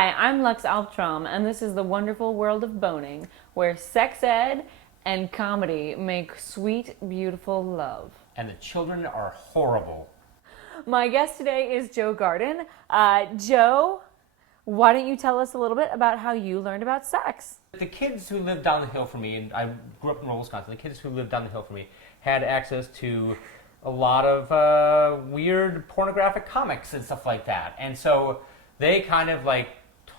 Hi, I'm Lux Alptrom, and this is the wonderful world of boning, where sex ed and comedy make sweet, beautiful love. And the children are horrible. My guest today is Joe Garden. Joe, why don't you tell us a little bit about how you learned about sex? The kids who lived down the hill from me, and I grew up in rural Wisconsin, the kids who lived down the hill from me had access to a lot of weird pornographic comics and stuff like that. And so they kind of like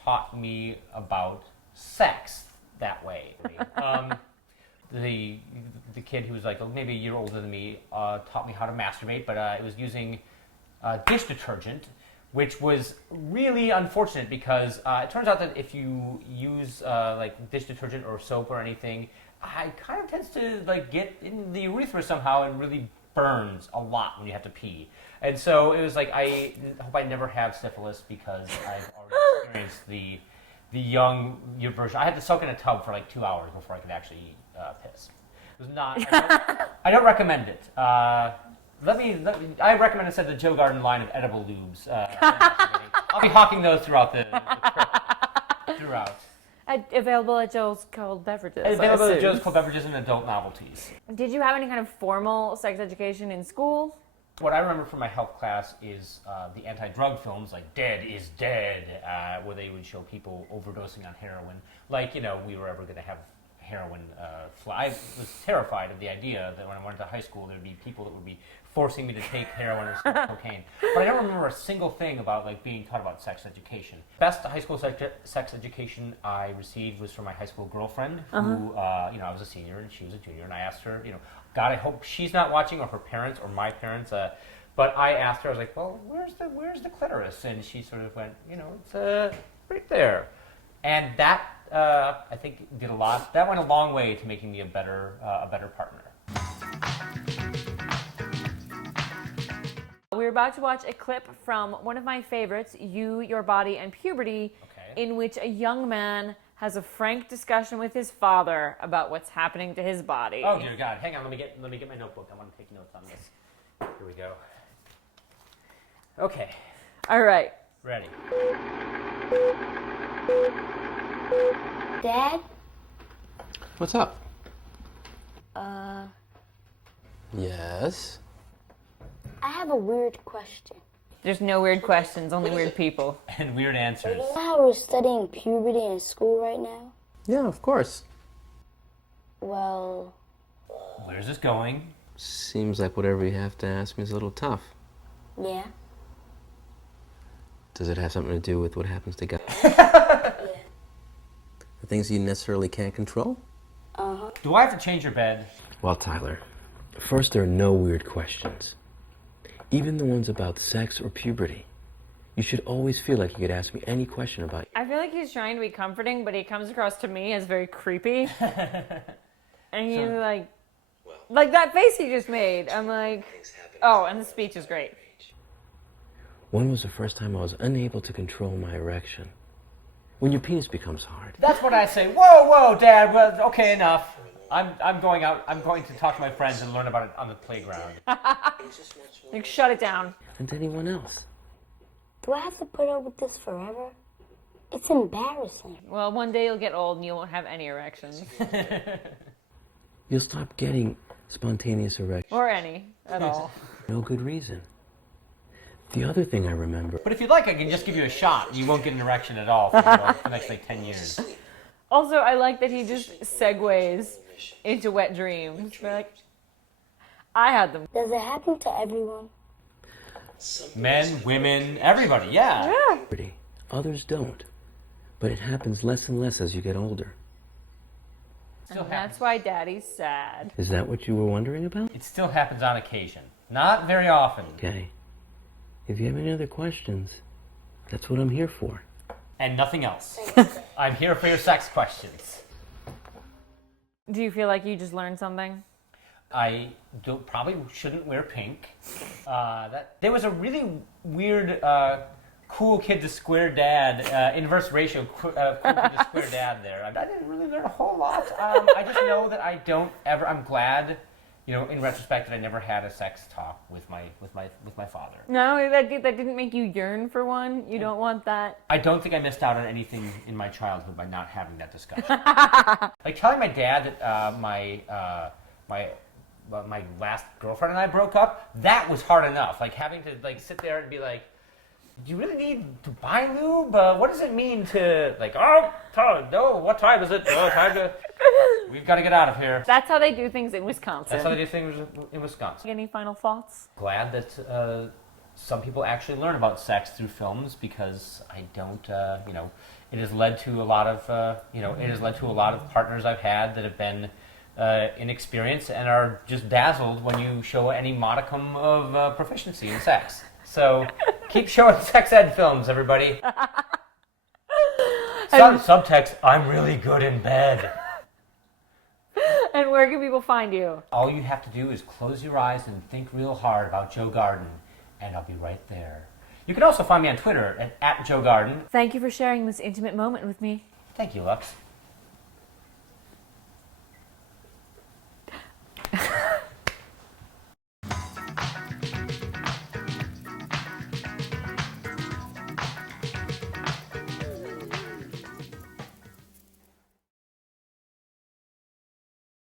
taught me about sex that way. The kid who was like maybe a year older than me taught me how to masturbate, but it was using dish detergent, which was really unfortunate because it turns out that if you use like dish detergent or soap or anything, it kind of tends to like get in the urethra somehow and really burns a lot when you have to pee. And so it was like, I hope I never have syphilis because I've already experienced the young version. I had to soak in a tub for like 2 hours before I could actually piss. It was not. I don't recommend it. I recommend instead the Joe Garden line of edible lubes. I'll be hawking those throughout the trip. Throughout. Available at Joe's Cold Beverages. Available at Joe's Cold Beverages and Adult Novelties. Did you have any kind of formal sex education in school? What I remember from my health class is the anti-drug films like Dead is Dead, where they would show people overdosing on heroin. Like, we were ever going to have heroin fly. I was terrified of the idea that when I went to high school, there would be people that would be forcing me to take heroin or cocaine. But I don't remember a single thing about like being taught about sex education. Best high school sex education I received was from my high school girlfriend, who, I was a senior and she was a junior, and I asked her, God, I hope she's not watching, or her parents, or my parents. But I asked her, I was like, well, where's the clitoris? And she sort of went, it's right there. And that, I think, did a lot. That went a long way to making me a better partner. We're about to watch a clip from one of my favorites, You, Your Body, and Puberty, in which a young man has a frank discussion with his father about what's happening to his body. Oh dear God! Hang on, let me get my notebook. I want to take notes on this. Here we go. Okay. All right. Ready. Dad? What's up? Yes? I have a weird question. There's no weird questions, only weird people. And weird answers. You know how we're studying puberty in school right now? Yeah, of course. Well... Where's this going? Seems like whatever you have to ask me is a little tough. Yeah. Does it have something to do with what happens to guys? Yeah. The things you necessarily can't control? Uh-huh. Do I have to change your bed? Well, Tyler, first there are no weird questions. Even the ones about sex or puberty. You should always feel like you could ask me any question about... I feel like he's trying to be comforting, but he comes across to me as very creepy. And he's like that face he just made. I'm like, oh, and the speech is great. When was the first time I was unable to control my erection? When your penis becomes hard. That's what I say. Whoa, Dad. Well, okay, enough. I'm going out. I'm going to talk to my friends and learn about it on the playground. Like, shut it down. And anyone else. Do I have to put up with this forever? It's embarrassing. Well, one day you'll get old and you won't have any erections. You'll stop getting spontaneous erections. Or any, at all. No good reason. The other thing I remember... But if you'd like, I can just give you a shot. You won't get an erection at all for the next, 10 years. Also, I like that he just segues into wet dreams. We're like, I had them. Does it happen to everyone? Men, women, everybody, yeah. Others don't. But it happens less and less as you get older. And that's why Daddy's sad. Is that what you were wondering about? It still happens on occasion. Not very often. Okay. If you have any other questions, that's what I'm here for. And nothing else. I'm here for your sex questions. Do you feel like you just learned something? I probably shouldn't wear pink. There was a really weird cool kid to square dad, inverse ratio cool kid to square dad there. I didn't really learn a whole lot. I just know that I'm glad, in retrospect, that I never had a sex talk with my father. No, that didn't make you yearn for one? You don't want that? I don't think I missed out on anything in my childhood by not having that discussion. Like telling my dad that my last girlfriend and I broke up, that was hard enough. Like having to sit there and be like, do you really need to buy lube? What does it mean to no, what time is it? Time to... We've got to get out of here. That's how they do things in Wisconsin. That's how they do things in Wisconsin. Any final thoughts? Glad that some people actually learn about sex through films, because I don't, it has led to a lot of partners I've had that have been inexperienced and are just dazzled when you show any modicum of proficiency in sex. So keep showing sex ed films, everybody. Subtext, I'm really good in bed. And where can people find you? All you have to do is close your eyes and think real hard about Joe Garden, and I'll be right there. You can also find me on Twitter at Joe Garden. Thank you for sharing this intimate moment with me. Thank you, Lux.